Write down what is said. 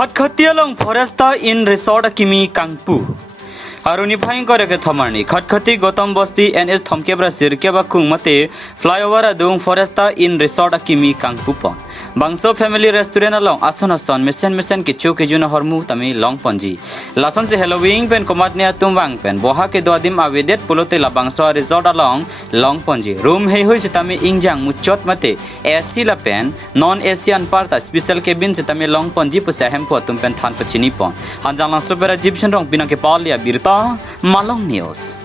Khatkhati along Forresta in resort kimi kangpu. Aruni phaing kore ke thamarni Khatkhati Gotam Bosti NS Thomkebra Sirkeba Kung Mate flyover adung Forresta in resort kimi kangpu pon. Bangso family restaurant along ason mesen kichu kijuna hormu tami long ponji. Lason se Halloween pen komatnia tumbang pen boha ke doadim avedet pulote la bangso resort along long ponji. Room hei hui sitami ingjang muchot mate AC la pen non Asian parta special cabin sitami long ponji pusa hempo tum pen than pachini pon. Hanjang lang supera Egyptian rong pinang ke palia birta Malong News.